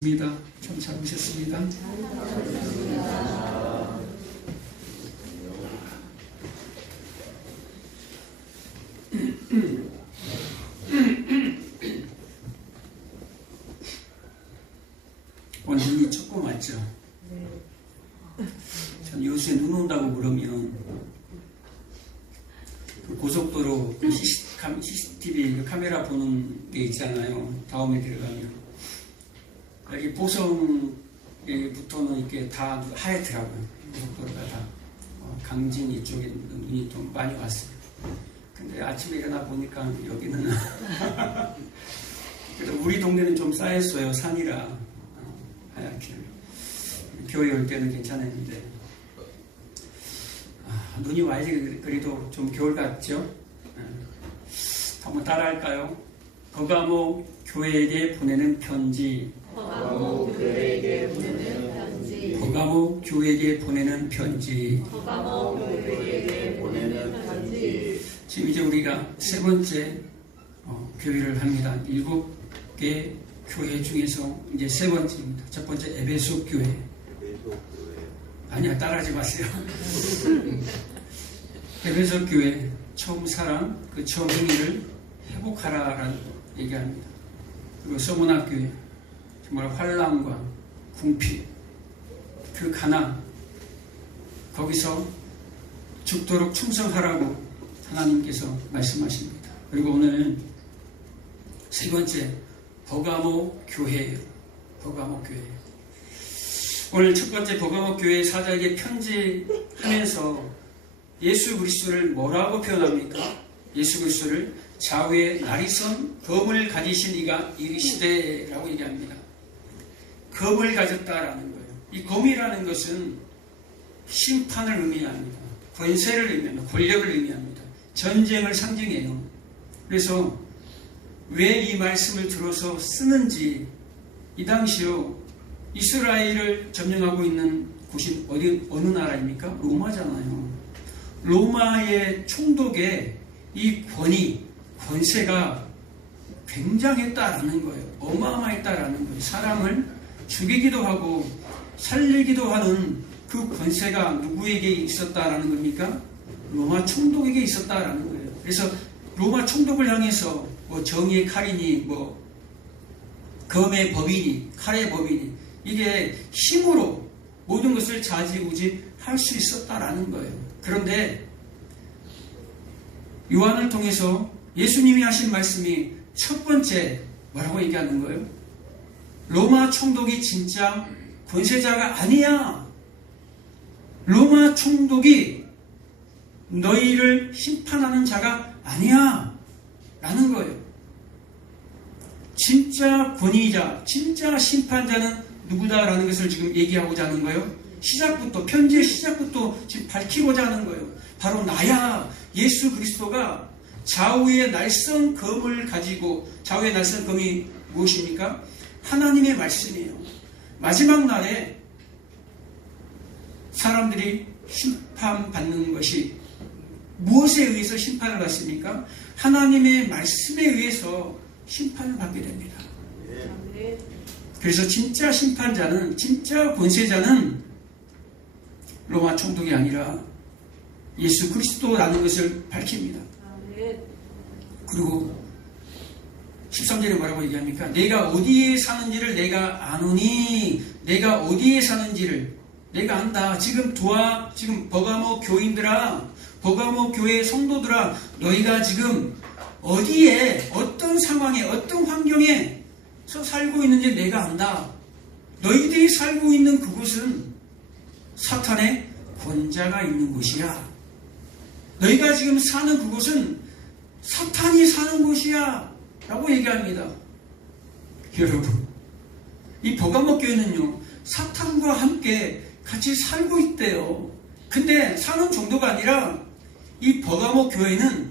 참 잘 오셨습니다. 오늘 눈이 조금 왔죠? 참 요새 눈 온다고 그러면 그 고속도로 CCTV 카메라 보는 게 있잖아요. 다음에 들어가면 여기 보성부터는 이렇게 다 하얗더라고요. 고속도로가 다 강진 이쪽에 눈이 좀 많이 왔어요. 근데 아침에 일어나 보니까 여기는 그래도 우리 동네는 좀 쌓였어요. 산이라 하얗게. 교회 올 때는 괜찮았는데 눈이 와야지. 그래도 좀 겨울 같죠? 한번 따라할까요? 버가모 교회에게 보내는 편지. 버가모 교회에게 보내는 편지. 버가모 교회에게 보내는 편지. 버가모 교회에게 보내는 편지. 지금 이제 우리가 세 번째 교회를 합니다. 7개 교회 중에서 이제 세 번째입니다. 첫 번째 에베소 교회. 아니야, 따라하지 마세요. 에베소 교회 처음 사랑, 그 처음 행위를 회복하라라는 얘기합니다. 그리고 서문화 교회 정말 환난과 궁핍, 그 가난, 거기서 죽도록 충성하라고 하나님께서 말씀하십니다. 그리고 오늘 세 번째 버가모 교회예요. 버가모 교회. 오늘 첫 번째 버가모 교회 사자에게 편지하면서 예수 그리스도를 뭐라고 표현합니까? 예수 그리스도를 좌우에 나리선 검을 가지신 이가 이르시되라고 얘기합니다. 검을 가졌다라는 거예요. 이 검이라는 것은 심판을 의미합니다. 권세를 의미합니다. 권력을 의미합니다. 전쟁을 상징해요. 그래서 왜 이 말씀을 들어서 쓰는지, 이 당시요 이스라엘을 점령하고 있는 곳이 어느 나라입니까? 로마잖아요. 로마의 총독의 이 권세가 굉장했다라는 거예요. 어마어마했다라는 거예요. 사람을 죽이기도 하고 살리기도 하는 그 권세가 누구에게 있었다라는 겁니까? 로마 총독에게 있었다라는 거예요. 그래서 로마 총독을 향해서 정의의 칼이니 검의 법이니 칼의 법이니 이게 힘으로 모든 것을 좌지우지할 수 있었다라는 거예요. 그런데 요한을 통해서 예수님이 하신 말씀이 첫 번째 뭐라고 얘기하는 거예요? 로마 총독이 진짜 권세자가 아니야. 로마 총독이 너희를 심판하는 자가 아니야. 라는 거예요. 진짜 권위자, 진짜 심판자는 누구다라는 것을 지금 얘기하고자 하는 거예요. 시작부터, 편지의 시작부터 지금 밝히고자 하는 거예요. 바로 나야. 예수 그리스도가 좌우의 날선 검을 가지고, 좌우의 날선 검이 무엇입니까? 하나님의 말씀이에요. 마지막 날에 사람들이 심판받는 것이 무엇에 의해서 심판을 받습니까? 하나님의 말씀에 의해서 심판을 받게 됩니다. 그래서 진짜 심판자는, 진짜 권세자는 로마 총독이 아니라 예수 그리스도라는 것을 밝힙니다. 그리고 13절에 뭐라고 얘기합니까? 내가 어디에 사는지를 내가 아노니, 내가 어디에 사는지를 내가 안다. 지금 버가모 교인들아, 버가모 교회 성도들아, 너희가 지금 어디에, 어떤 상황에, 어떤 환경에서 살고 있는지 내가 안다. 너희들이 살고 있는 그곳은 사탄의 권자가 있는 곳이야. 너희가 지금 사는 그곳은 사탄이 사는 곳이야. 라고 얘기합니다. 여러분, 이 버가모 교회는요, 사탄과 함께 같이 살고 있대요. 근데 사는 정도가 아니라 이 버가모 교회는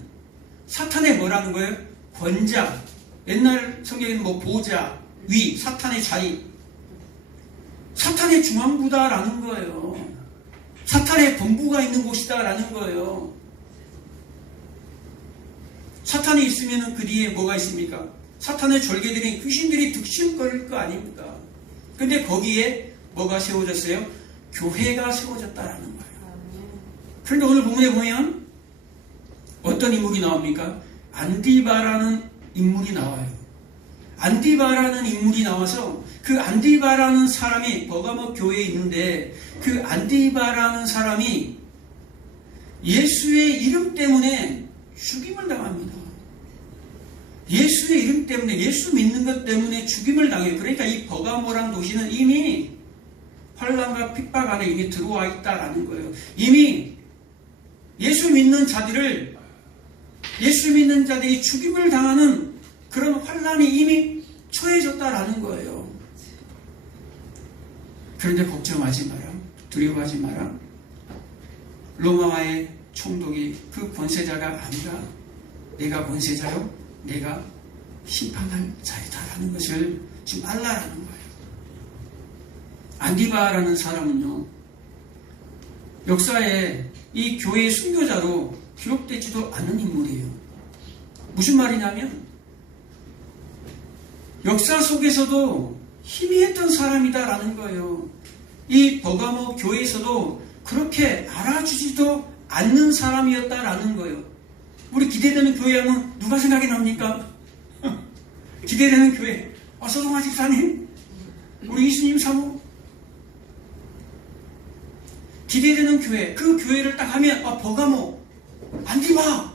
사탄의 뭐라는 거예요? 권자. 옛날 성경에는 보좌, 위, 사탄의 자리. 사탄의 중앙부다라는 거예요. 사탄의 본부가 있는 곳이다라는 거예요. 사탄이 있으면 그 뒤에 뭐가 있습니까? 사탄의 절개들이 귀신들이 득실거릴 거 아닙니까? 근데 거기에 뭐가 세워졌어요? 교회가 세워졌다라는 거예요. 그런데 오늘 본문에 보면 어떤 인물이 나옵니까? 안디바라는 인물이 나와요. 안디바라는 인물이 나와서 그 안디바라는 사람이 버가모 교회에 있는데 그 안디바라는 사람이 예수의 이름 때문에 죽임을 당합니다. 예수의 이름 때문에, 예수 믿는 것 때문에 죽임을 당해요. 그러니까 이 버가모라는 도시는 이미 환난과 핍박 안에 이미 들어와 있다라는 거예요. 이미 예수 믿는 자들이 죽임을 당하는 그런 환난이 이미 처해졌다라는 거예요. 그런데 걱정하지 마라. 두려워하지 마라. 로마와의 총독이 그 권세자가 아니라 내가 권세자요, 내가 심판할 자이다라는 것을 지금 알라라는 거예요. 안디바라는 사람은요, 역사에 이 교회의 순교자로 기록되지도 않은 인물이에요. 무슨 말이냐면 역사 속에서도 희미했던 사람이다라는 거예요. 이 버가모 교회에서도 그렇게 알아주지도 않는 사람이었다라는 거예요. 우리 기대되는 교회 하면 누가 생각이 납니까? 기대되는 교회, 서동아 집사님, 우리 이수님 사모. 기대되는 교회, 그 교회를 딱 하면 버가모, 안디바.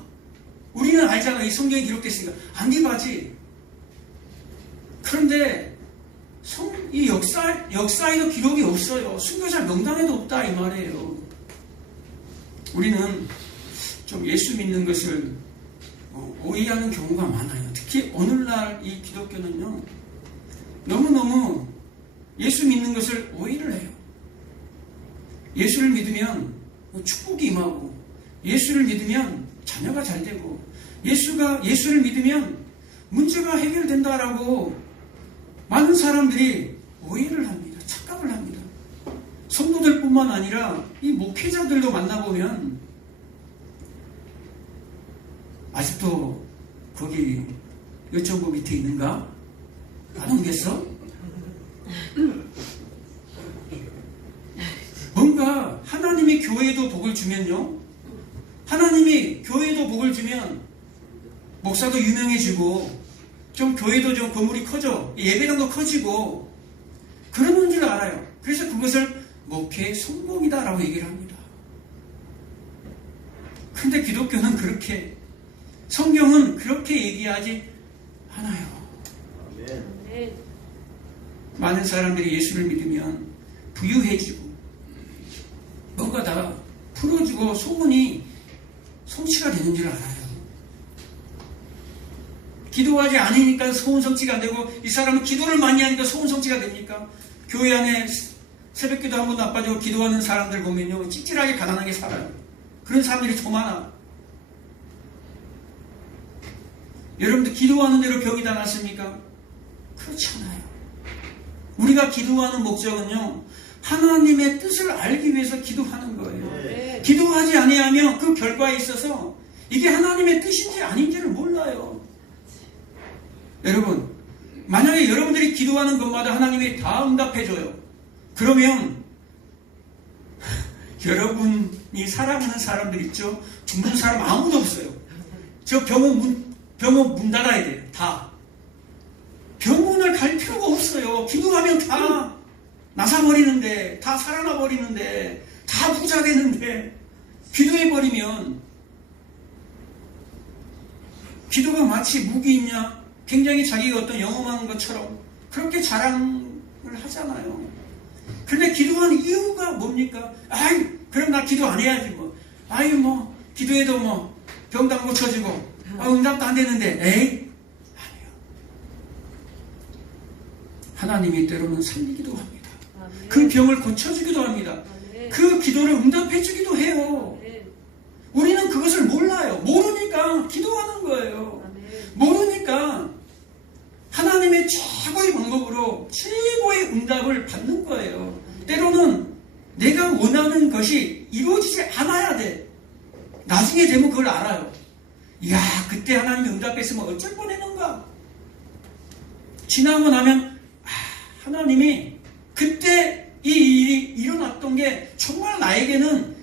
우리는 알잖아. 이 성경에 기록됐으니까 안디바지. 그런데 이 역사에도 기록이 없어요. 순교자 명단에도 없다 이 말이에요. 우리는 좀 예수 믿는 것을 오해하는 경우가 많아요. 특히 오늘날 이 기독교는요, 너무너무 예수 믿는 것을 오해를 해요. 예수를 믿으면 축복이 임하고, 예수를 믿으면 자녀가 잘 되고, 예수를 믿으면 문제가 해결된다라고 많은 사람들이 오해를 합니다. 착각을 합니다. 성도들뿐만 아니라 이 목회자들도 만나보면 아직도 거기 요청부 밑에 있는가? 안 옮겼어? 뭔가 하나님이 교회에도 복을 주면요, 하나님이 교회에도 복을 주면 목사도 유명해지고 좀 교회도 좀 건물이 커져, 예배당도 커지고 그러는 줄 알아요. 그래서 그것을 목회의 성공이다라고 얘기를 합니다. 근데 기독교는 그렇게, 성경은 그렇게 얘기하지 않아요. 많은 사람들이 예수를 믿으면 부유해지고 뭔가 다 풀어지고 소원이 성취가 되는 줄 알아요. 기도하지 않으니까 소원 성취가 안 되고, 이 사람은 기도를 많이 하니까 소원 성취가 됩니까? 교회 안에 새벽기도 한 번도 안 빠지고 기도하는 사람들 보면요, 찌질하게 가난하게 살아요. 그런 사람들이 더 많아. 여러분들 기도하는 대로 병이 다 낫습니까? 그렇지 않아요. 우리가 기도하는 목적은요, 하나님의 뜻을 알기 위해서 기도하는 거예요. 네. 기도하지 아니하면 그 결과에 있어서 이게 하나님의 뜻인지 아닌지를 몰라요. 여러분, 만약에 여러분들이 기도하는 것마다 하나님이 다 응답해줘요. 그러면 여러분이 사랑하는 사람들 있죠? 죽는 사람 아무도 없어요. 저 병원 문 닫아야 돼요. 다. 병원을 갈 필요가 없어요. 기도하면 다 나사버리는데, 다 살아나버리는데, 다 부자 되는데, 기도해버리면 기도가 마치 무기 있냐? 굉장히 자기가 어떤 영험한 것처럼 그렇게 자랑을 하잖아요. 그런데 기도하는 이유가 뭡니까? 그럼 나 기도 안 해야지 뭐. 기도해도 뭐 병도 안 고쳐지고, 응답도 안 되는데, 아니에요. 하나님이 때로는 살리기도 합니다. 그 병을 고쳐주기도 합니다. 그 기도를 응답해주기도 해요. 우리는 그것을 몰라요. 모르니까 기도하는 거예요. 모르니까 하나님의 최고의 방법으로 최고의 응답을 받는 거예요. 때로는 내가 원하는 것이 이루어지지 않아야 돼. 나중에 되면 그걸 알아요. 이야, 그때 하나님이 응답했으면 어쩔 뻔했는가. 지나고 나면 하나님이 그때 이 일이 일어났던 게 정말 나에게는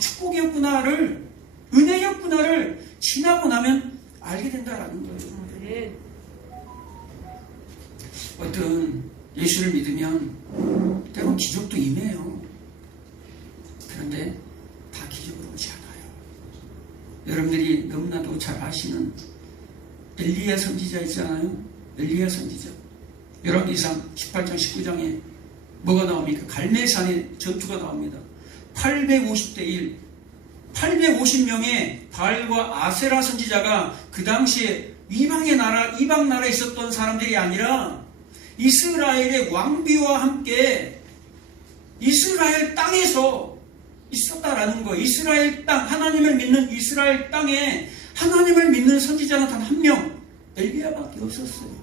축복이었구나를, 은혜였구나를 지나고 나면 알게 된다라는 거예요. 어떤 예수를 믿으면 때론 기적도 임해요. 그런데 다 기적으로 오지 않아요. 여러분들이 너무나도 잘 아시는 엘리야 선지자 있잖아요. 엘리야 선지자. 열왕기상 18장 19장에 뭐가 나옵니까? 갈멜산의 전투가 나옵니다. 850대 1. 850명의 바알과 아세라 선지자가 그 당시에 이방 나라에 있었던 사람들이 아니라 이스라엘의 왕비와 함께 이스라엘 땅에서 있었다라는 거예요. 이스라엘 땅, 하나님을 믿는 이스라엘 땅에 하나님을 믿는 선지자는 단 한 명, 엘리야밖에 없었어요.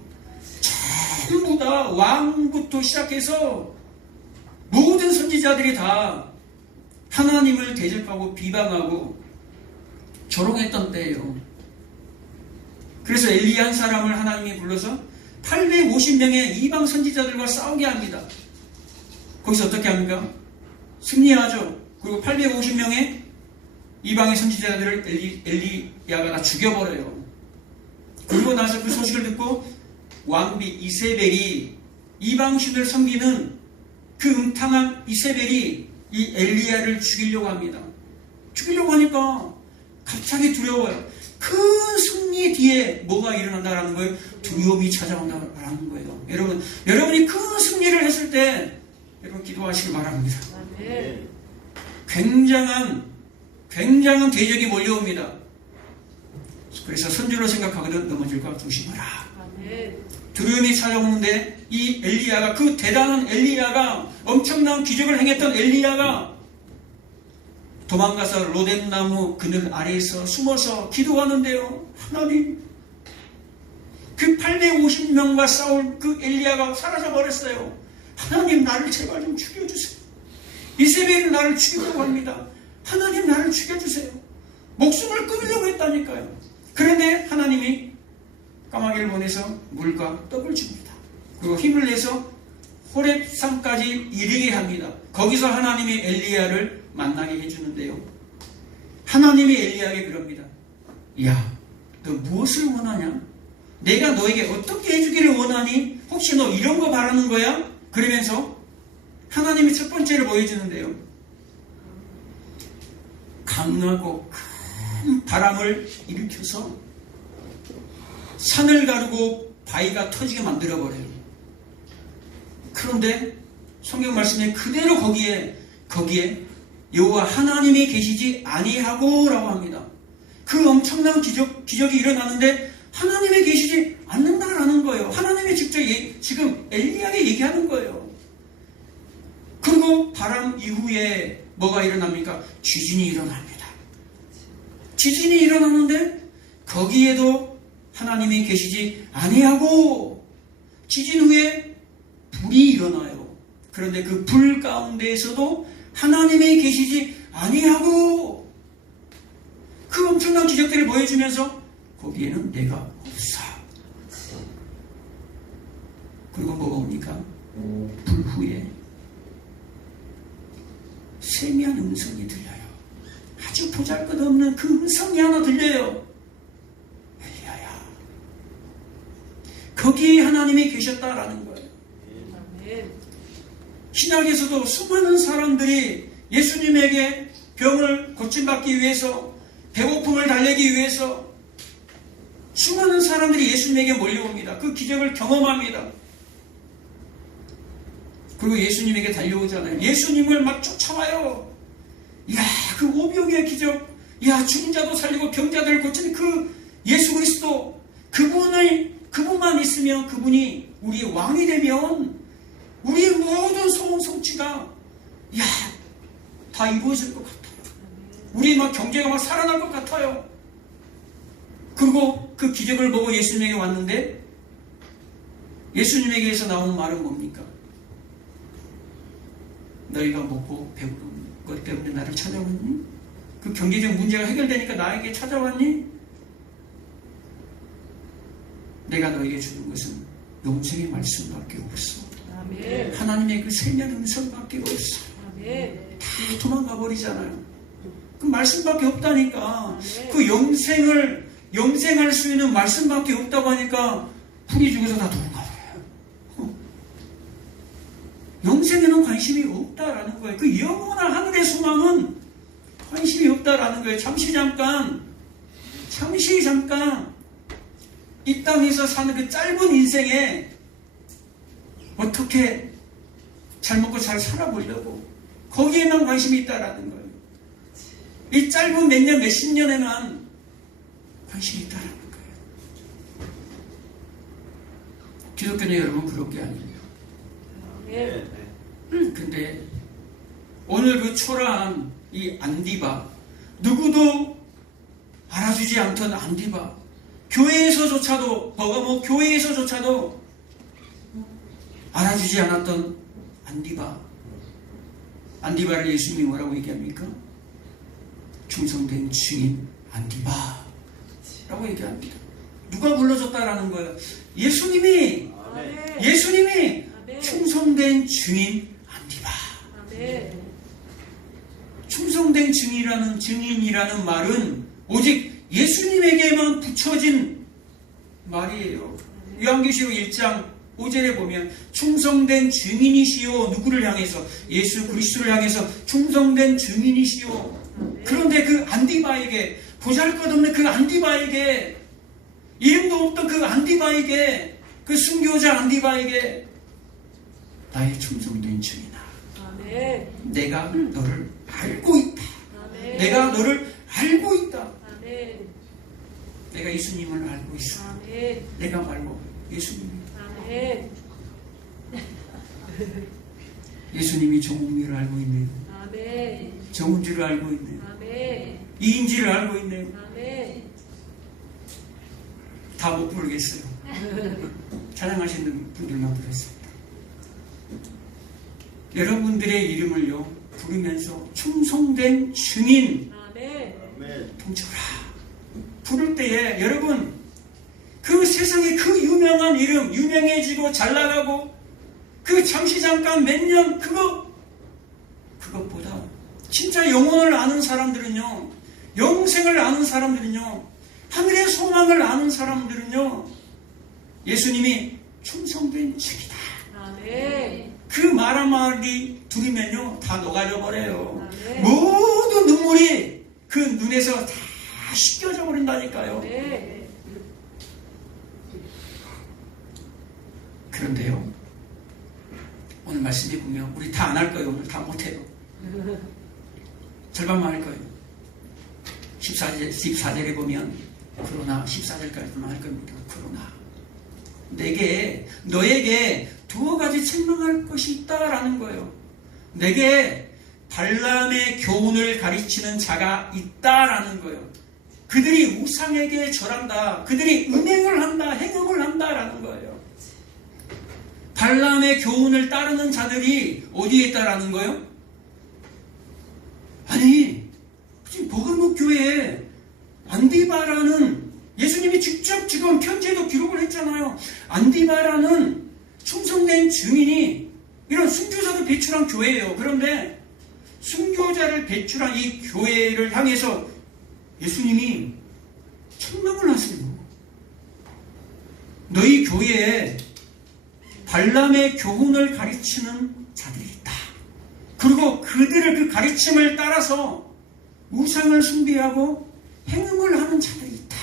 전부 다 왕부터 시작해서 모든 선지자들이 다 하나님을 대적하고 비방하고 조롱했던 때예요. 그래서 엘리야 한 사람을 하나님이 불러서 850명의 이방 선지자들과 싸우게 합니다. 거기서 어떻게 합니까? 승리하죠. 그리고 850명의 이방의 선지자들을 엘리야가 다 죽여버려요. 그리고 나서 그 소식을 듣고 왕비 이세벨이 이방신을 섬기는 그 음탕한 이세벨이 이 엘리야를 죽이려고 합니다. 죽이려고 하니까 갑자기 두려워요. 큰 승리 뒤에 뭐가 일어난다라는 거예요? 두려움이 찾아온다라는 거예요. 여러분이 큰 승리를 했을 때 여러분 기도하시기 바랍니다. 굉장한 대적이 몰려옵니다. 그래서 선주로 생각하거든 넘어질까 조심하라. 두려움이 찾아오는데 이 엘리야가, 그 대단한 엘리야가, 엄청난 기적을 행했던 엘리야가 도망가서 로뎀나무 그늘 아래에서 숨어서 기도하는데요. 하나님, 그 850명과 싸울 그 엘리야가 사라져 버렸어요. 하나님, 나를 제발 좀 죽여주세요. 이세벨이 나를 죽이려고 합니다. 하나님, 나를 죽여주세요. 목숨을 끊으려고 했다니까요. 그런데 하나님이 까마귀를 보내서 물과 떡을 줍니다. 그리고 힘을 내서 호렙산까지 이르게 합니다. 거기서 하나님이 엘리야를 만나게 해주는데요. 하나님이 엘리야에게 그럽니다. 야, 너 무엇을 원하냐? 내가 너에게 어떻게 해주기를 원하니? 혹시 너 이런 거 바라는 거야? 그러면서 하나님이 첫 번째를 보여주는데요. 강하고 큰 바람을 일으켜서 산을 가르고 바위가 터지게 만들어버려요. 그런데 성경 말씀에 그대로 거기에 여호와 하나님이 계시지 아니하고 라고 합니다. 그 엄청난 기적이 일어나는데 하나님이 계시지 않는다라는 거예요. 하나님이 직접 지금 엘리야에게 얘기하는 거예요. 그리고 바람 이후에 뭐가 일어납니까? 지진이 일어납니다. 지진이 일어나는데 거기에도 하나님이 계시지 아니하고 지진 후에 불이 일어나요. 그런데 그 불 가운데에서도 하나님이 계시지 아니하고 그 엄청난 기적들을 보여주면서 거기에는 내가 없어. 그리고 뭐가 옵니까? 불 후에 세미한 음성이 들려요. 아주 보잘것없는 그 음성이 하나 들려요. 엘리야야, 거기에 하나님이 계셨다라는 거예요. 신약에서도 수많은 사람들이 예수님에게 병을 고침받기 위해서, 배고픔을 달래기 위해서 수많은 사람들이 예수님에게 몰려옵니다. 그 기적을 경험합니다. 그리고 예수님에게 달려오잖아요. 예수님을 막 쫓아와요. 이야, 그 오병이의 기적, 이야, 죽은 자도 살리고 병자들을 고치는 그 예수 그리스도, 그분만 있으면, 그분이 우리의 왕이 되면 우리의 모든 소원 성취가 다 이루어질 것 같아요. 우리 막 경제가 막 살아날 것 같아요. 그리고 그 기적을 보고 예수님에게 왔는데 예수님에게서 나오는 말은 뭡니까? 너희가 먹고 배부른 것 때문에 나를 찾아왔니? 그 경제적 문제가 해결되니까 나에게 찾아왔니? 내가 너에게 주는 것은 영생의 말씀밖에 없어. 아멘. 하나님의 그 세미한 음성밖에 없어요. 아멘. 다 도망가 버리잖아요. 그 말씀밖에 없다니까. 아멘. 그 영생할 수 있는 말씀밖에 없다고 하니까 불이 죽어서 다 도망가 버려요. 영생에는 관심이 없다라는 거예요. 그 영원한 하늘의 소망은 관심이 없다라는 거예요. 잠시 잠깐 이 땅에서 사는 그 짧은 인생에 어떻게 잘 먹고 잘 살아보려고 거기에만 관심이 있다라는 거예요. 이 짧은 몇 년, 몇십 년에만 관심이 있다라는 거예요. 기독교는 여러분 그럴 게 아니에요. 근데 오늘 그 초라한 이 안디바, 누구도 알아주지 않던 안디바, 교회에서조차도 버가모 교회에서조차도 알아주지 않았던 안디바를 예수님이 뭐라고 얘기합니까? 충성된 증인 안디바라고 얘기합니다. 누가 불러줬다라는 거예요? 예수님이 충성된 증인 안디바. 충성된 증인이라는 말은 오직 예수님에게만 붙여진 말이에요. 요한계시록 1장 5절에 보면 충성된 증인이시오. 누구를 향해서? 예수 그리스도를 향해서 충성된 증인이시오. 그런데 그 안디바에게, 보잘것없는 그 안디바에게, 이름도 없던 그 안디바에게, 그 순교자 안디바에게 나의 충성된 증인아, 내가 너를 알고 있다. 내가 너를 알고 있다. 내가 예수님을 알고 있어. 내가 말고 예수님이. 예수님이 정웅미를 알고 있네요. 정은지를 알고 있네요. 이인지를 알고 있네요. 다 못 부르겠어요. 찬양하시는 분들만 부르겠습니다. 여러분들의 이름을요 부르면서 충성된 증인 동쳐라 부를 때에 여러분 그 세상에 그 유명한 이름, 유명해지고 잘나가고 그 잠시 잠깐 몇 년 그것보다 진짜 영혼을 아는 사람들은요, 영생을 아는 사람들은요, 하늘의 소망을 아는 사람들은요, 예수님이 충성된 증이다. 그 말 한마디 들으면요 다 녹아져 버려요. 모든 눈물이 그 눈에서 다 씻겨져 버린다니까요. 그런데요, 오늘 말씀해 보면 우리 다 안 할 거예요. 오늘 다 못해요. 절반만 할 거예요. 14절에 보면 그러나 14절까지만 할 겁니다. 그러나 너에게 두어 가지 책망할 것이 있다라는 거예요. 내게 발람의 교훈을 가르치는 자가 있다라는 거예요. 그들이 우상에게 절한다. 그들이 음행을 한다. 행음을 한다라는 거예요. 발람의 교훈을 따르는 자들이 어디에 있다라는 거예요? 아니, 지금 버가모 교회에 안디바라는, 예수님이 직접 지금 편지에도 기록을 했잖아요. 안디바라는 충성된 증인이 이런 순교자를 배출한 교회예요. 그런데 순교자를 배출한 이 교회를 향해서 예수님이 책망을 하세요. 너희 교회에 발람의 교훈을 가르치는 자들이 있다. 그리고 그들을 그 가르침을 따라서 우상을 숭배하고 행음을 하는 자들이 있다.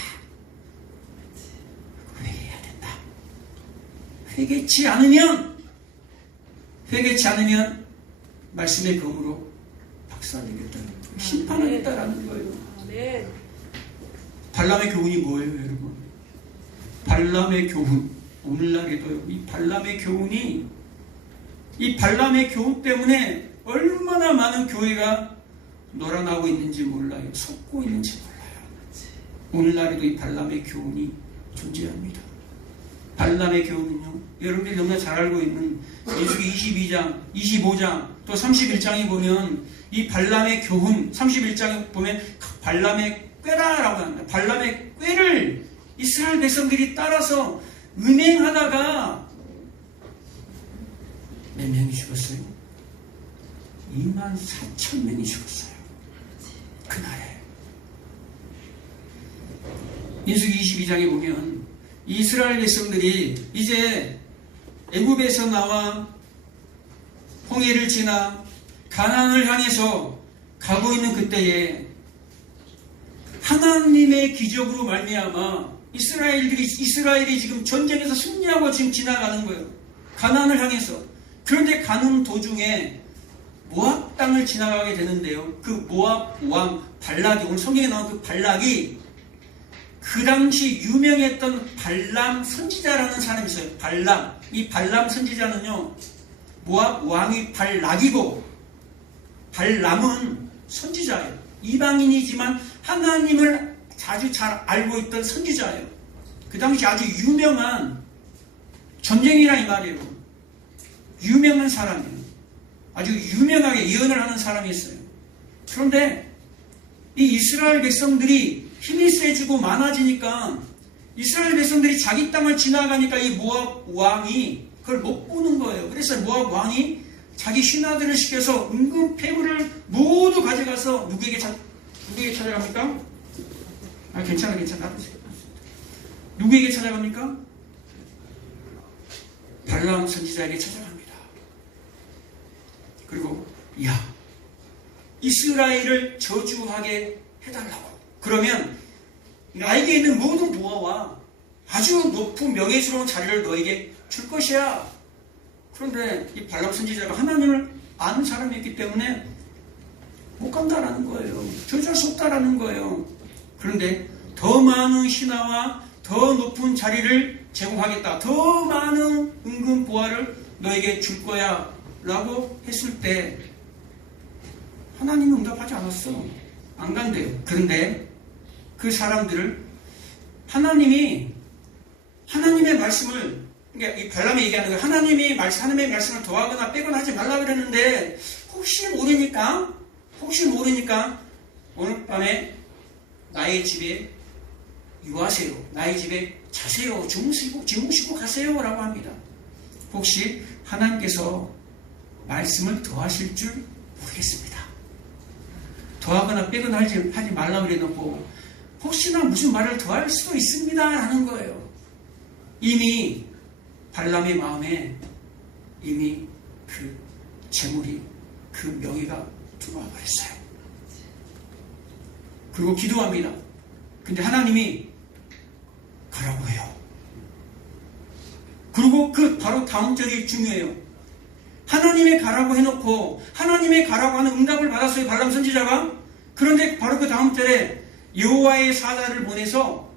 회개해야 된다. 회개치 않으면 말씀의 검으로 박살내겠다. 심판하겠다라는 거예요. 발람의 교훈이 뭐예요, 여러분? 발람의 교훈. 오늘날에도요, 이 발람의 교훈 때문에 얼마나 많은 교회가 놀아나고 있는지 몰라요. 속고 있는지 몰라요. 오늘날에도 이 발람의 교훈이 존재합니다. 발람의 교훈은요, 여러분들이 너무나 잘 알고 있는 민수기 22장, 25장, 또 31장에 보면 이 발람의 교훈, 31장에 보면 발람의 꾀라라고 합니다. 발람의 꾀를 이스라엘 백성들이 따라서 음행하다가 몇 명이 죽었어요? 24,000명이 죽었어요. 그날에. 민수기 22장에 보면 이스라엘 백성들이 이제 애굽에서 나와 홍해를 지나 가나안을 향해서 가고 있는 그때에 하나님의 기적으로 말미암아 이스라엘이 지금 전쟁에서 승리하고 지금 지나가는 거예요. 가나안을 향해서. 그런데 가는 도중에 모압 땅을 지나가게 되는데요. 그 모압 왕 발락이, 오늘 성경에 나온 그 발락이 그 당시 유명했던 발람 선지자라는 사람이 있어요. 발람. 이 발람 선지자는요, 모압 왕이 발락이고 발람은 선지자예요. 이방인이지만 하나님을 아주 잘 알고 있던 선지자예요. 그 당시 아주 유명한 전쟁이라 이 말이에요. 유명한 사람이에요. 아주 유명하게 예언을 하는 사람이었어요. 그런데 이 이스라엘 백성들이 힘이 세지고 많아지니까 이스라엘 백성들이 자기 땅을 지나가니까 이 모압 왕이 그걸 못 보는 거예요. 그래서 모압 왕이 자기 신하들을 시켜서 은근 폐물을 모두 가져가서 누구에게 찾아갑니까? 괜찮아. 누구에게 찾아갑니까? 발람 선지자에게 찾아갑니다. 그리고 이스라엘을 저주하게 해달라고. 그러면 나에게 있는 모든 보화와 아주 높은 명예스러운 자리를 너에게 줄 것이야. 그런데 이 발람 선지자가 하나님을 아는 사람이었기 때문에 못 간다라는 거예요. 저주할 수 없다라는 거예요. 그런데 더 많은 신하와 더 높은 자리를 제공하겠다. 더 많은 은근 보화를 너에게 줄 거야. 라고 했을 때 하나님은 응답하지 않았어. 안 간대요. 그런데 그 사람들을 하나님의 말씀을, 그러니까 이 발람이 얘기하는 거예요. 하나님의 말씀을 더하거나 빼거나 하지 말라 그랬는데 혹시 모르니까 오늘 밤에 나의 집에 유하세요. 나의 집에 자세요. 주무시고 가세요. 라고 합니다. 혹시 하나님께서 말씀을 더하실 줄 모르겠습니다. 더하거나 빼거나 하지 말라고 그래놓고 혹시나 무슨 말을 더할 수도 있습니다. 라는 거예요. 이미 발람의 마음에 이미 그 재물이, 그 명예가 들어와 버렸어요. 그리고 기도합니다. 근데 하나님이 가라고 해요. 그리고 그 바로 다음 절이 중요해요. 하나님의 가라고 해놓고 하나님의 가라고 하는 응답을 받았어요. 발람 선지자가. 그런데 바로 그 다음 절에 여호와의 사자를 보내서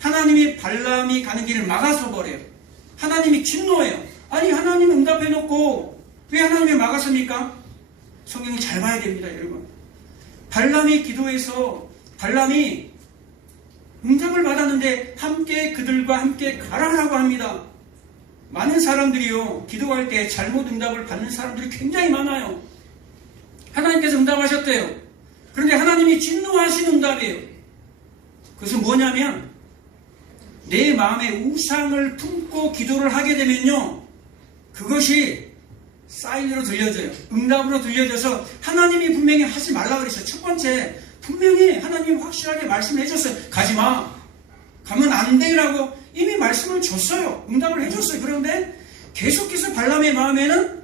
하나님이 발람이 가는 길을 막아서 버려요. 하나님이 진노해요. 아니 하나님이 응답해놓고 왜 하나님이 막았습니까? 성경을 잘 봐야 됩니다. 여러분. 발람이 기도해서 발람이 응답을 받았는데 함께 그들과 함께 가라라고 합니다. 많은 사람들이요, 기도할 때 잘못 응답을 받는 사람들이 굉장히 많아요. 하나님께서 응답하셨대요. 그런데 하나님이 진노하신 응답이에요. 그것은 뭐냐면 내 마음에 우상을 품고 기도를 하게 되면요, 그것이 사인으로 들려져요. 응답으로 들려져서 하나님이 분명히 하지 말라 그랬어요. 첫 번째, 분명히 하나님이 확실하게 말씀을 해줬어요. 가지마. 가면 안 돼라고 이미 말씀을 줬어요. 응답을 해줬어요. 그런데 계속해서 발람의 마음에는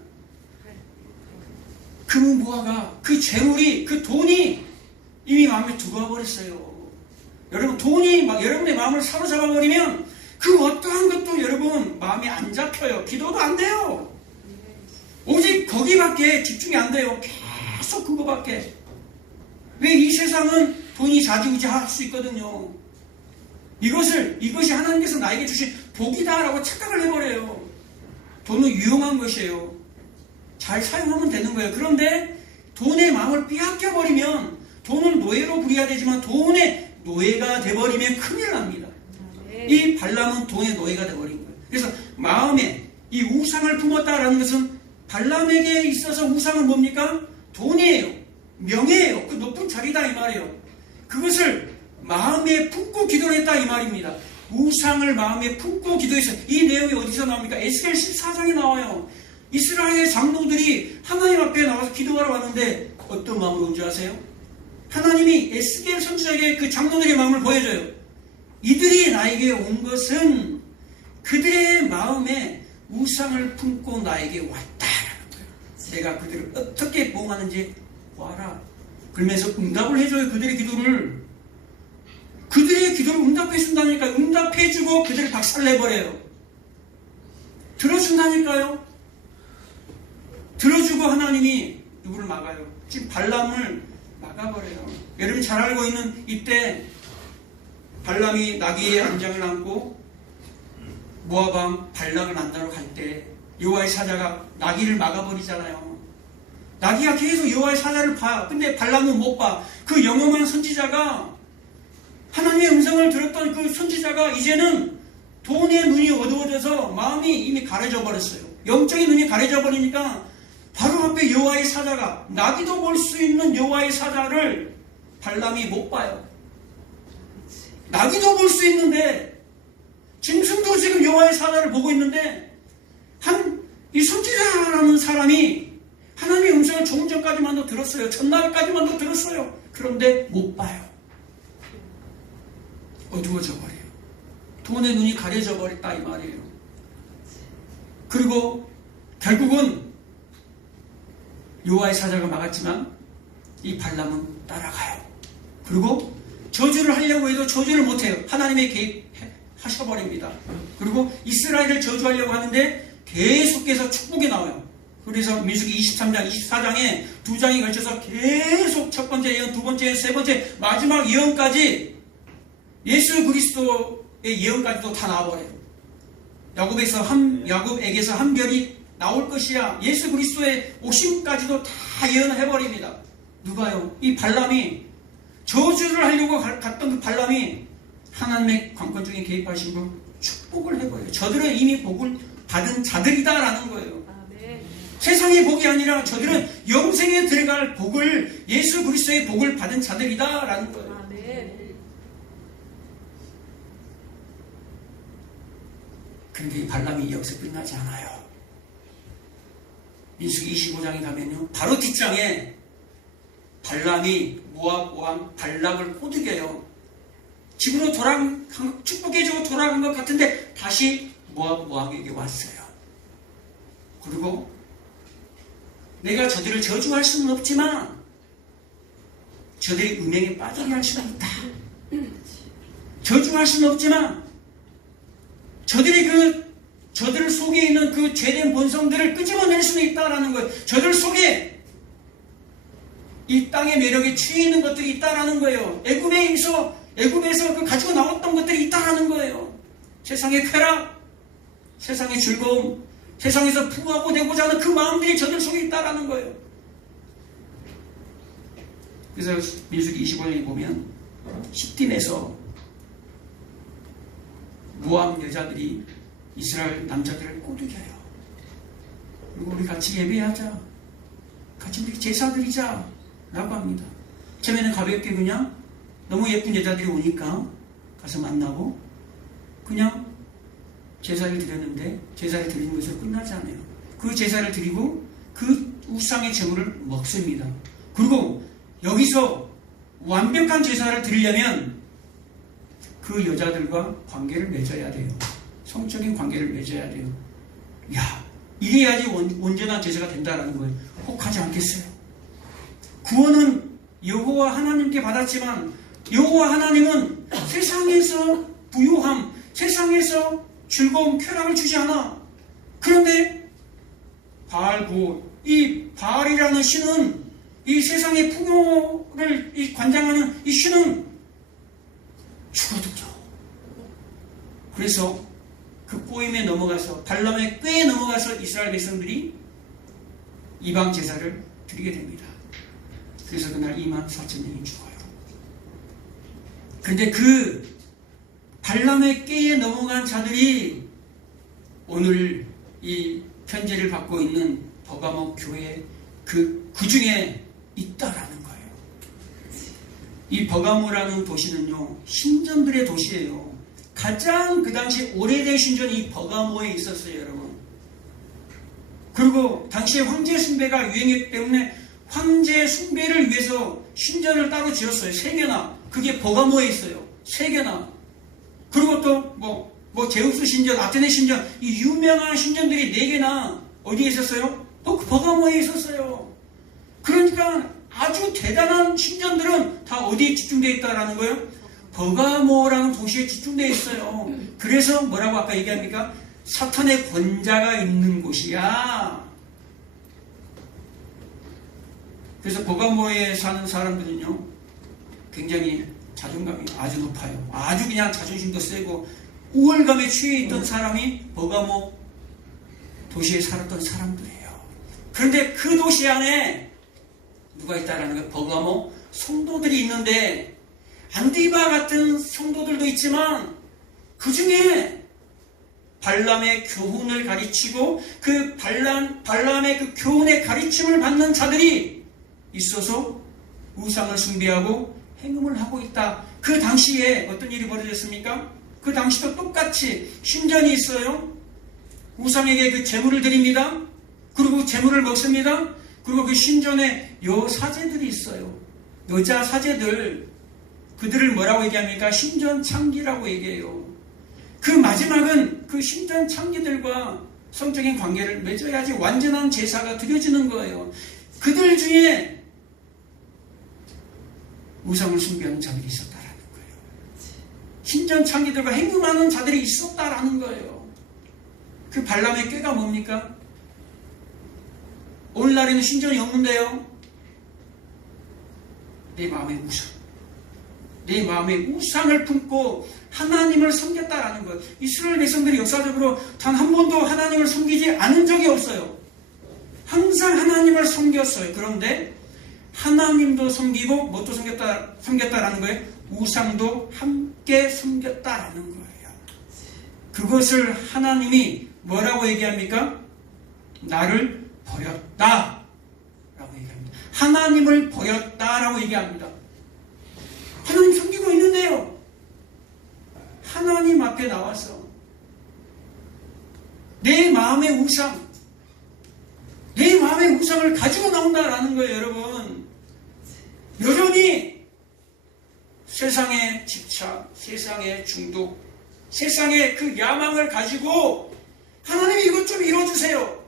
그 무화과, 그 재물이, 그 돈이 이미 마음에 들어와 버렸어요. 여러분, 돈이 막 여러분의 마음을 사로잡아 버리면 그 어떠한 것도 여러분 마음에 안 잡혀요. 기도도 안 돼요. 오직 거기밖에 집중이 안 돼요. 계속 그거밖에. 왜 이 세상은 돈이 좌지우지할 수 있거든요. 이것이 하나님께서 나에게 주신 복이다라고 착각을 해버려요. 돈은 유용한 것이에요. 잘 사용하면 되는 거예요. 그런데 돈의 마음을 빼앗겨버리면 돈은 노예로 부려야 되지만 돈의 노예가 돼버리면 큰일 납니다. 이 발람은 돈의 노예가 돼버린 거예요. 그래서 마음에 이 우상을 품었다라는 것은 발람에게 있어서 우상은 뭡니까? 돈이에요. 명예예요. 그 높은 자리다 이 말이에요. 그것을 마음에 품고 기도를 했다 이 말입니다. 우상을 마음에 품고 기도했어요. 이 내용이 어디서 나옵니까? 에스겔 14장에 나와요. 이스라엘 장로들이 하나님 앞에 나와서 기도하러 왔는데 어떤 마음으로 온 줄 아세요? 하나님이 에스겔 선지자에게 그 장로들의 마음을 보여줘요. 이들이 나에게 온 것은 그들의 마음에 우상을 품고 나에게 왔다라는 거예요. 내가 그들을 어떻게 보호하는지 봐라. 그러면서 응답을 해줘요. 그들의 기도를 응답해 준다니까. 응답해주고 그들을 박살내버려요. 들어준다니까요. 들어주고 하나님이 누구를 막아요? 지금 발람을 막아버려요. 여러분 잘 알고 있는 이때 발람이 나귀의 안장을 안고 모압 왕 발락을 만나러 갈 때 여호와의 사자가 나귀를 막아버리잖아요. 나귀가 계속 여호와의 사자를 봐. 근데 발람은 못 봐. 그 영험한 선지자가 하나님의 음성을 들었던 그 선지자가 이제는 돈의 눈이 어두워져서 마음이 이미 가려져 버렸어요. 영적인 눈이 가려져 버리니까 바로 앞에 여호와의 사자가 나귀도 볼 수 있는 여호와의 사자를 발람이 못 봐요. 나귀도 볼 수 있는데 짐승도 지금 여호와의 사자를 보고 있는데 이 선지자라는 사람이 하나님의 음성을 조금 전까지만도 들었어요. 전날까지만도 들었어요. 그런데 못 봐요. 어두워져 버려요. 돈의 눈이 가려져 버렸다 이 말이에요. 그리고 결국은 여호와의 사자가 막았지만 이 발람은 따라가요. 그리고 저주를 하려고 해도 저주를 못해요. 하나님의 개입하셔버립니다. 그리고 이스라엘을 저주하려고 하는데 계속해서 축복이 나와요. 그래서 민수기 23장, 24장에 두 장이 걸쳐서 계속 첫 번째 예언, 두 번째 예언, 세 번째 마지막 예언까지 예수 그리스도의 예언까지도 다 나와버려요. 야곱에게서 한 별이 나올 것이야. 예수 그리스도의 오심까지도 다 예언해버립니다. 누가요? 이 발람이 저주를 하려고 갔던 그 발람이 하나님의 관건적인 개입하시고 축복을 해버려요. 저들은 이미 복을 받은 자들이다라는 거예요. 세상의 복이 아니라 저들은 영생에 들어갈 복을, 예수 그리스도의 복을 받은 자들이다라는 거예요. 그런데 이 발람이 여기서 끝나지 않아요. 민수기 25장에 가면요, 바로 뒷장에 발람이 모압 왕 발락을 꼬드겨요. 집으로 축복해주고 돌아간 것 같은데 다시 모압 왕에게 왔어요. 그리고 내가 저들을 저주할 수는 없지만 저들이 음행에 빠지게 할 수는 있다. 저주할 수는 없지만 저들 속에 있는 그 죄된 본성들을 끄집어낼 수는 있다라는 거예요. 저들 속에 이 땅의 매력에 취해 있는 것들이 있다라는 거예요. 애굽에서 그 가지고 나왔던 것들이 있다라는 거예요. 세상의 쾌락, 세상의 즐거움, 세상에서 부하고 되고자 하는 그 마음들이 저들 속에 있다라는 거예요. 그래서 민수기 25장에 보면 시딤에서 모압 여자들이 이스라엘 남자들을 꼬드겨요. 그리고 우리 같이 예배하자, 같이 우리 제사 드리자 라고 합니다. 처음에는 가볍게 그냥 너무 예쁜 여자들이 오니까 가서 만나고 그냥 제사를 드렸는데 제사를 드리는 것으로 끝나지 않아요. 그 제사를 드리고 그 우상의 제물을 먹습니다. 그리고 여기서 완벽한 제사를 드리려면 그 여자들과 관계를 맺어야 돼요. 성적인 관계를 맺어야 돼요. 야, 이래야지 온전한 제사가 된다라는 거예요. 혹하지 않겠어요? 구원은 여호와 하나님께 받았지만 여호와 하나님은 세상에서 부유함, 세상에서 즐거움, 쾌락을 주지 않아. 그런데 이 바알이라는 신은 이 세상의 풍요를 관장하는 이 신은 죽어도죠. 그래서 그 꼬임에 넘어가서 발람의 꾀에 넘어가서 이스라엘 백성들이 이방 제사를 드리게 됩니다. 그래서 그날 24,000명이 죽어요. 그런데 그 발람의 꾀에 넘어간 자들이 오늘 이 편지를 받고 있는 버가모 교회 그 중에 있다라는 거예요. 이 버가모라는 도시는요, 신전들의 도시예요. 가장 그 당시 오래된 신전이 이 버가모에 있었어요, 여러분. 그리고 당시에 황제 숭배가 유행했기 때문에 황제 숭배를 위해서 신전을 따로 지었어요. 3개나. 그게 버가모에 있어요. 3개나. 그리고 또 제우스 신전, 아테네 신전, 이 유명한 신전들이 4개나 어디에 있었어요? 또 그 버가모에 있었어요. 그러니까 아주 대단한 신전들은 다 어디에 집중되어 있다라는 거예요? 버가모라는 도시에 집중되어 있어요. 그래서 뭐라고 아까 얘기합니까? 사탄의 권자가 있는 곳이야. 그래서 버가모에 사는 사람들은요, 굉장히 자존감이 아주 높아요. 아주 그냥 자존심도 세고 우월감에 취해 있던 사람이 버가모 도시에 살았던 사람들이에요. 그런데 그 도시 안에 누가 있다라는 거예요? 버가모 성도들이 있는데 안디바 같은 성도들도 있지만 그 중에 발람의 교훈을 가르치고 그 발람의 그 교훈의 가르침을 받는 자들이 있어서 우상을 숭배하고 행음을 하고 있다. 그 당시에 어떤 일이 벌어졌습니까? 그 당시도 똑같이 신전이 있어요. 우상에게 그 제물을 드립니다. 그리고 제물을 먹습니다. 그리고 그 신전에 여사제들이 있어요. 여자 사제들, 그들을 뭐라고 얘기합니까? 신전 창기라고 얘기해요. 그 마지막은 그 신전 창기들과 성적인 관계를 맺어야지 완전한 제사가 드려지는 거예요. 그들 중에 우상을 숭배하는 자들이 있었다라는 거예요. 신전 창기들과 행음하는 자들이 있었다라는 거예요. 그 발람의 꾀가 뭡니까? 오늘날에는 신전이 없는데요. 내 마음의 우상. 내 마음의 우상을 품고 하나님을 섬겼다라는 것. 이스라엘 백성들이 역사적으로 단 한 번도 하나님을 섬기지 않은 적이 없어요. 항상 하나님을 섬겼어요. 그런데 하나님도 섬기고 뭣도 섬겼다라는 거예요? 우상도 함께 섬겼다라는 거예요. 그것을 하나님이 뭐라고 얘기합니까? 나를 버렸다 라고 얘기합니다. 하나님을 버렸다라고 얘기합니다. 하나님 섬기고 있는데요, 하나님 앞에 나와서 내 마음의 우상, 내 마음의 우상을 가지고 나온다라는 거예요. 여러분, 여전히 세상의 집착, 세상의 중독, 세상의 그 야망을 가지고 하나님 이것 좀 이뤄주세요.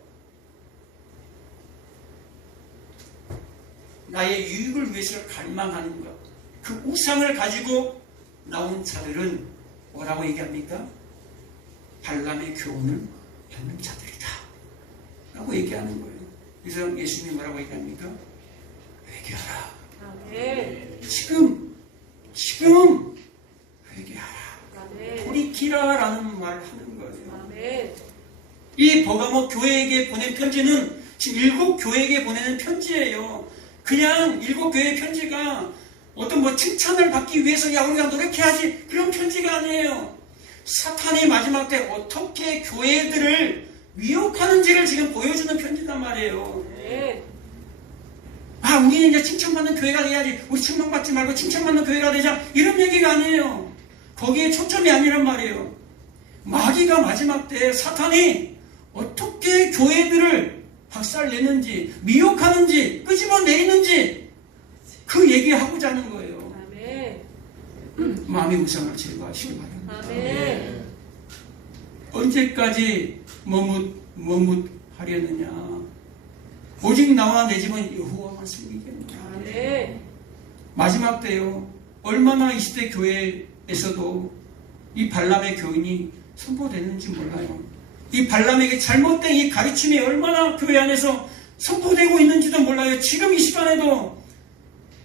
나의 유익을 위해서 갈망하는 것, 그 우상을 가지고 나온 자들은 뭐라고 얘기합니까? 발람의 교훈을 받는 자들이다 라고 얘기하는 거예요. 그래서 예수님이 뭐라고 얘기합니까? 회개하라. 아멘. 지금 회개하라. 아멘. 돌이키라 라는 말을 하는 거예요. 아멘. 이 버가모 교회에게 보낸 편지는 지금 7 교회에게 보내는 편지예요. 그냥 7 교회의 편지가 어떤 칭찬을 받기 위해서 야 우리가 노력해야지 그런 편지가 아니에요. 사탄이 마지막 때 어떻게 교회들을 미혹하는지를 지금 보여주는 편지단 말이에요. 네. 아, 우리는 이제 칭찬받는 교회가 돼야지, 우리 칭찬받지 말고 칭찬받는 교회가 되자, 이런 얘기가 아니에요. 거기에 초점이 아니란 말이에요. 마귀가 마지막 때 사탄이 어떻게 교회들을 박살내는지, 미혹하는지, 끄집어내리는지 그 얘기하고자 하는 거예요. 아멘. 마음의 우상을 제거하시기 바랍니다. 아멘. 언제까지 머뭇하려느냐. 오직 나와 내 집은 여호와만 섬기겠노라. 아멘. 마지막 때요, 얼마나 이 시대 교회에서도 이 발람의 교훈이 선포되는지 몰라요. 이 발람에게 잘못된 이 가르침이 얼마나 교회 안에서 선포되고 있는지도 몰라요. 지금 이 시간에도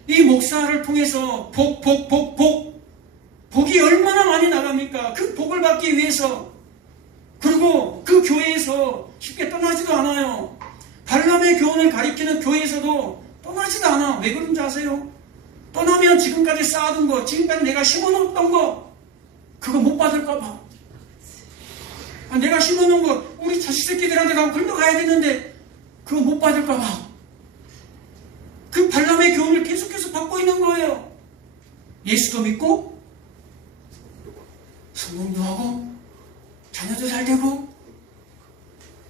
이 목사를 통해서 복이 얼마나 많이 나갑니까? 그 복을 받기 위해서. 그리고 그 교회에서 쉽게 떠나지도 않아요. 발람의 교훈을 가리키는 교회에서도 떠나지도 않아. 왜 그런지 아세요? 떠나면 지금까지 쌓아둔 거, 지금까지 내가 심어놓았던 거, 그거 못 받을까 봐. 내가 심어놓은 거 우리 자식 새끼들한테 가고 굴러가야 되는데 그거 못 받을까 봐. 그 발람의 교훈을 계속해서 받고 있는 거예요. 예수도 믿고 성공도 하고 자녀도 잘 되고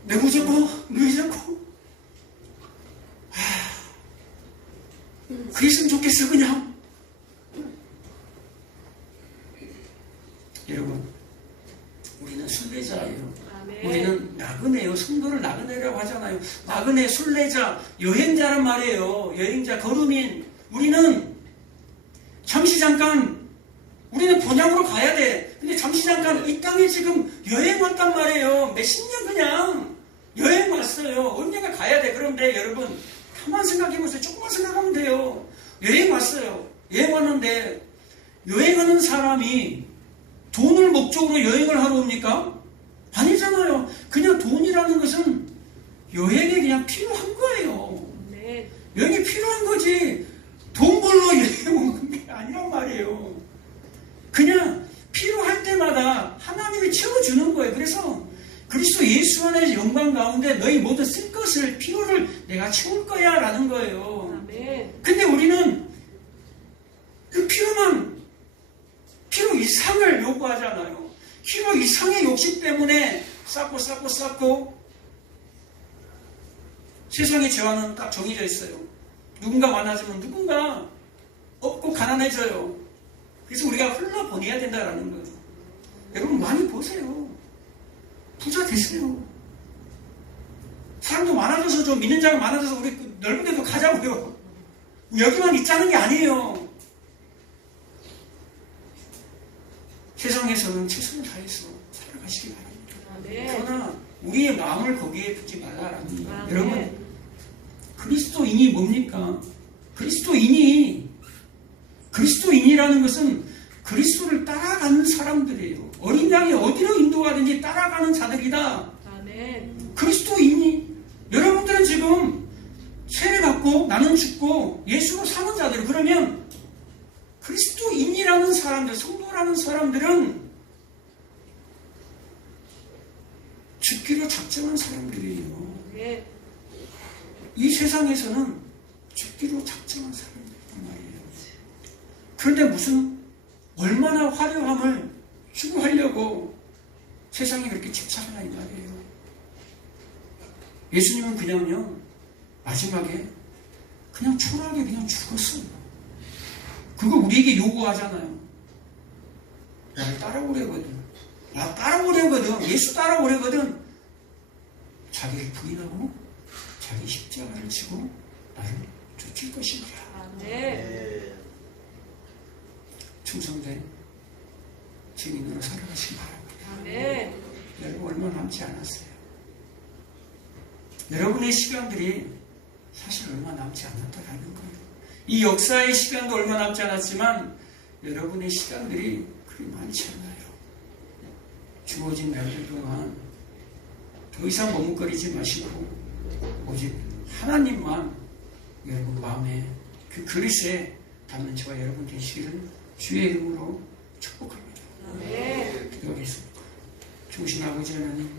내고 싶고 누이지 않고 그랬으면 좋겠어 그냥. 여러분, 우리는 순례자예요. 아멘. 우리는 나그네요. 성도를 나그네라고 하잖아요. 나그네, 순례자, 여행자란 말이에요. 여행자, 걸음인. 우리는 잠시 잠깐 우리는 본향으로 가야 돼. 근데 잠시 잠깐 이 땅에 지금 여행 왔단 말이에요. 몇십 년 그냥 여행 왔어요. 언젠가 가야 돼. 그런데 여러분 가만 생각해보세요. 조금만 생각하면 돼요. 여행 왔어요. 여행 왔는데 여행하는 사람이 돈을 목적으로 여행을 하러 옵니까? 아니잖아요. 그냥 돈이라는 것은 여행에 그냥 필요한 거예요. 네. 여행이 필요한 거지. 돈 벌러 여행 오는 게 아니란 말이에요. 그냥 필요할 때마다 하나님이 채워주는 거예요. 그래서 그리스도 예수 안의 영광 가운데 너희 모든 쓸 것을 필요를 내가 채울 거야 라는 거예요. 아멘. 근데 우리는 그 필요 이상을 요구하잖아요. 필요 이상의 욕심 때문에 쌓고 세상의 죄와는 딱 정해져 있어요. 누군가 많아지면 누군가 없고 가난해져요. 그래서 우리가 흘러보내야 된다라는 거예요. 여러분 많이 보세요. 부자 되세요. 사람도 많아져서 좀 믿는 자가 많아져서 우리 넓은 데도 가자고요. 여기만 있자는 게 아니에요. 세상에서는 최선을 다해서 살아가시기 바랍니다. 아멘. 그러나 우리의 마음을 거기에 두지 말라라는 거예요. 아멘. 여러분 그리스도인이 뭡니까? 그리스도인이라는 것은 그리스도를 따라가는 사람들이에요. 어린 양이 어디로 인도가든지 따라가는 자들이다. 아멘. 그리스도인이 여러분들은 지금 세례받고 나는 죽고 예수로 사는 자들 그러면 그리스도인이라는 사람들, 성도라는 사람들은 죽기로 작정한 사람들이에요. 네. 이 세상에서는 죽기로 작정한 사람들이란 말이에요. 그런데 무슨 얼마나 화려함을 추구하려고 세상에 그렇게 집착하나 이 말이에요. 예수님은 그냥요 마지막에 그냥 초라하게 그냥 죽었어요. 그거 우리에게 요구하잖아요. 나를 따라오려거든. 예수 따라오려거든. 자기를 부인하고 자기 십자가를 지고 나를 쫓을 것입니다. 아멘. 충성된 증인으로 살아가시기 바랍니다. 아멘. 여러분 얼마 남지 않았어요. 여러분의 시간들이 사실 얼마 남지 않았다라는 거예요. 이 역사의 시간도 얼마 남지 않았지만 여러분의 시간들이 그리 많지 않아요. 주어진 날들 동안 더 이상 머뭇거리지 마시고 오직 하나님만 여러분 마음에 그 그릇에 담는 저와 여러분 되시기를 주의 이름으로 축복합니다. 아멘. 기도하겠습니다. 주신 아버지 하나님,